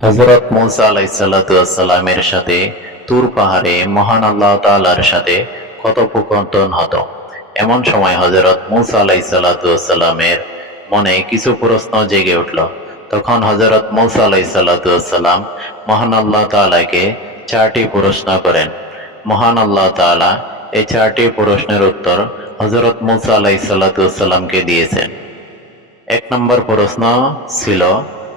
হযরত মুসা আলাইহিসসালামের সাথে তুর পাহাড়ে মহান আল্লাহ তাআলার সাথে কথোপকথন হতো। এমন সময় হযরত মুসা আলাইহিসসালামের মনে কিছু প্রশ্ন জেগে উঠল। তখন হযরত মুসা আলাইহিসসালাম মহান আল্লাহ তাআলাকে 4টি প্রশ্ন করেন। মহান আল্লাহ তাআলা এই 4টি প্রশ্নের উত্তর হযরত মুসা আলাইহিসসালামকে দিয়েছেন। 1 নম্বর প্রশ্ন ছিল,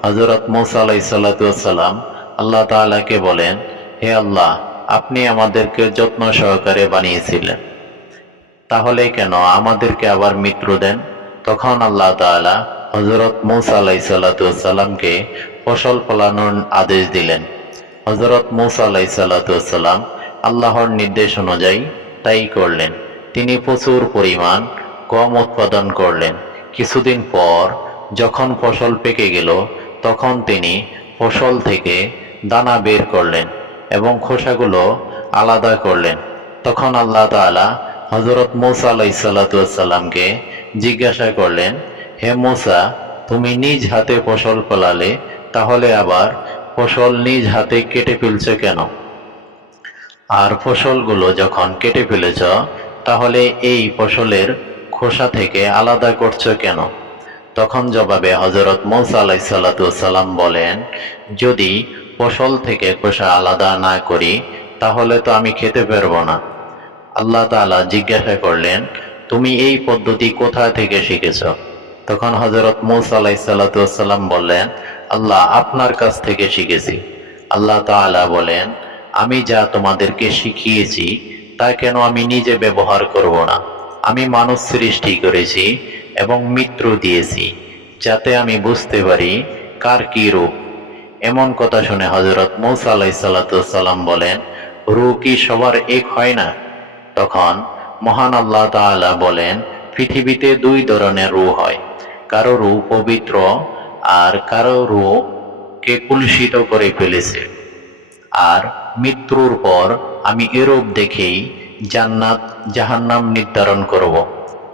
হযরত মুসা আলাইহিসসালাম আল্লাহ তাআলাকে বলেন, হে আল্লাহ, আপনি আমাদেরকে যত্ন সহকারে বানিয়েছিলেন, তাহলে কেন আমাদেরকে আবার মৃত্যু দেন? তখন আল্লাহ তাআলা হযরত মুসা আলাইহিসসালামকে ফসল ফলানোর আদেশ দিলেন। হযরত মুসা আলাইহিসসালাম আল্লাহর নির্দেশ অনুযায়ী তাই করলেন। তিনি প্রচুর পরিমাণ গম উৎপাদন করলেন। কিছুদিন পর যখন ফসল পেকে গেল, তখন তিনি ফসল থেকে দানা বের করলেন এবং খোসাগুলো আলাদা করলেন। তখন আল্লাহ তাআলা হযরত মুসা আলাইহিসসালামকে জিজ্ঞাসা করলেন, হে মুসা, তুমি নিজ হাতে ফসল ফলালে, তাহলে আবার ফসল নিজ হাতে কেটে ফেলছো কেন? আর ফসলগুলো যখন কেটে ফেলেছ, তাহলে এই ফসলের খোসা থেকে আলাদা করছো কেন? তখন জবাবে হযরত মুসা আলাইহিসসালাম বলেন, যদি ফসল থেকে খোসা আলাদা না করি, তাহলে তো আমি খেতে পারবো না। আল্লাহ তাআলা জিজ্ঞাসা করলেন, তুমি এই পদ্ধতি কোথা থেকে শিখেছ? তখন হযরত মুসা আলাইহিসসালাম বললেন, আল্লাহ আপনার কাছ থেকে শিখেছি। আল্লাহ তাআলা বলেন, আমি যা তোমাদেরকে শিখিয়েছি তা কেন আমি নিজে ব্যবহার করব না? আমি মানুষ সৃষ্টি করেছি এবং মৃত্যু দিয়েছি, যাতে আমি বুঝতে পারি কার কি রূপ। এমন কথা শুনে হযরত মুসা আলাইহিসসালাম বলেন, রূহ কি সবার এক হয় না? তখন মহান আল্লাহ তাআলা বলেন, পৃথিবীতে 2 ধরনের রূহ হয়, কারো রূহ পবিত্র আর কারো রূহ কে কলুষিত করে ফেলেছে। আর মৃত্যুর পর আমি এরূপ দেখেই জান্নাত জাহান্নাম নির্ধারণ করব।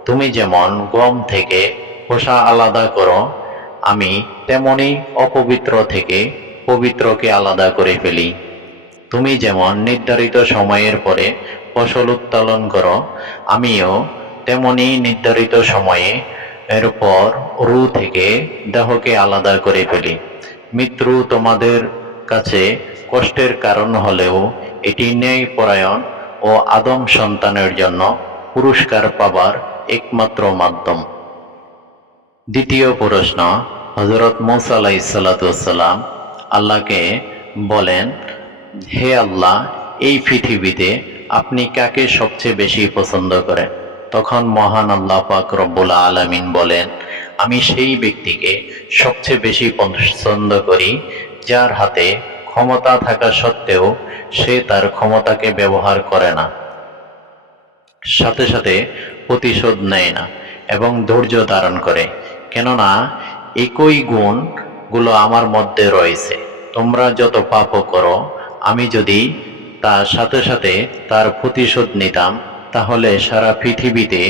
তুমি যেমন গম থেকে খোসা আলাদা করো, আমি তেমনি অপবিত্র থেকে পবিত্রকে আলাদা করে ফেলি। তুমি যেমন নির্ধারিত সময়ের পরে ফসল উত্তোলন করো, আমিও তেমনি নির্ধারিত সময়ে এরপর রূহ থেকে দেহকে আলাদা করে ফেলি। মৃত্যু তোমাদের কাছে কষ্টের কারণ হলেও এটি ন্যায়পরায়ণ ও আদম সন্তানের জন্য পুরস্কার পাবার একমাত্র মাধ্যম। দ্বিতীয় প্রশ্ন, হযরত মুসা আলাইহিসসালাম আল্লাহকে বলেন, হে আল্লাহ, এই পৃথিবীতে আপনি কাকে সবচেয়ে বেশি পছন্দ করেন? তখন মহান আল্লাহ পাক রব্বুল আলামিন বলেন, আমি সেই ব্যক্তিকে সবচেয়ে বেশি পছন্দ করি যার হাতে ক্ষমতা থাকা সত্ত্বেও সে তার ক্ষমতাকে ব্যবহার করে না, সাথে সাথে প্রতিশোধ নেয় না এবং ধৈর্য ধারণ করে। কেননা একই গুণগুলো আমার মধ্যে রয়েছে। তোমরা যত পাপও করো, আমি যদি তার সাথে সাথে তার প্রতিশোধ নিতাম, তাহলে সারা পৃথিবীতে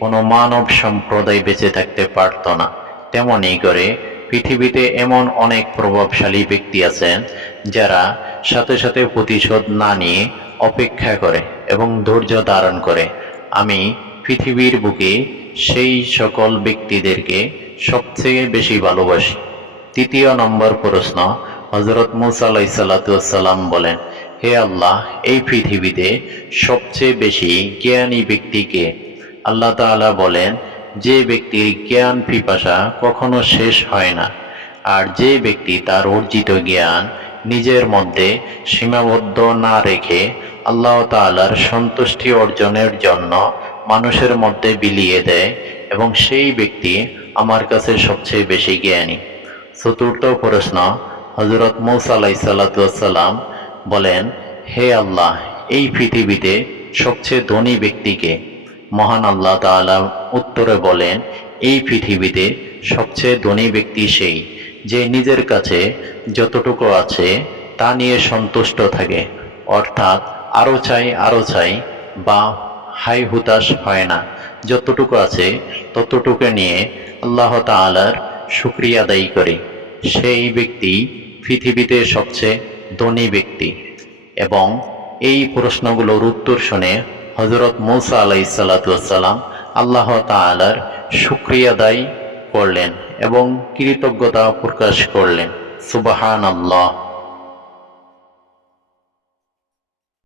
কোনো মানব সম্প্রদায় বেঁচে থাকতে পারত না। তেমনি করে পৃথিবীতে এমন অনেক প্রভাবশালী ব্যক্তি আছেন যারা সাথে সাথে প্রতিশোধ না নিয়ে অপেক্ষা করে এবং ধৈর্য ধারণ করে। আমি পৃথিবীর বুকে সেই সকল ব্যক্তিদেরকে সবচেয়ে বেশি ভালোবাসি। তৃতীয় নম্বর প্রশ্ন, হযরত মুসা আলাইহিসসালাম বলেন, হে আল্লাহ, এই পৃথিবীতে সবচেয়ে বেশি জ্ঞানী ব্যক্তি কে? আল্লাহ তাআলা বলেন, যে ব্যক্তির জ্ঞান পিপাসা কখনো শেষ হয় না, আর যে ব্যক্তি তার অর্জিত জ্ঞান নিজের মধ্যে সীমাবদ্ধ না রেখে আল্লাহ তাআলার সন্তুষ্টি অর্জনের জন্য মানুষের মধ্যে বিলিয়ে দেয়, এবং সেই ব্যক্তি আমার কাছে সবচেয়ে বেশি জ্ঞানী। চতুর্থ প্রশ্ন, হযরত মুসা আলাইহিসসালাম বলেন, হে আল্লাহ, এই পৃথিবীতে সবচেয়ে ধনী ব্যক্তিকে? মহান আল্লাহ তাআলা উত্তরে বলেন, এই পৃথিবীতে সবচেয়ে ধনী ব্যক্তি সেই যে নিজের কাছে যতটুকু আছে তা নিয়ে সন্তুষ্ট থাকে, অর্থাৎ আরো চাই বা হাই হুতাশ হয় না। যতটুকু আছে ততটুকু নিয়ে আল্লাহ তাআলার শুকরিয়া আদায় করে। সেই ব্যক্তি পৃথিবীতে সবচেয়ে ধনী ব্যক্তি? এবং এই প্রশ্নগুলোর উত্তর শুনে হযরত মূসা আলাইহিসসালাম আল্লাহ তাআলার শুকরিয়া আদায় করলেন এবং কৃতজ্ঞতা প্রকাশ করলেন। সুবহানাল্লাহ।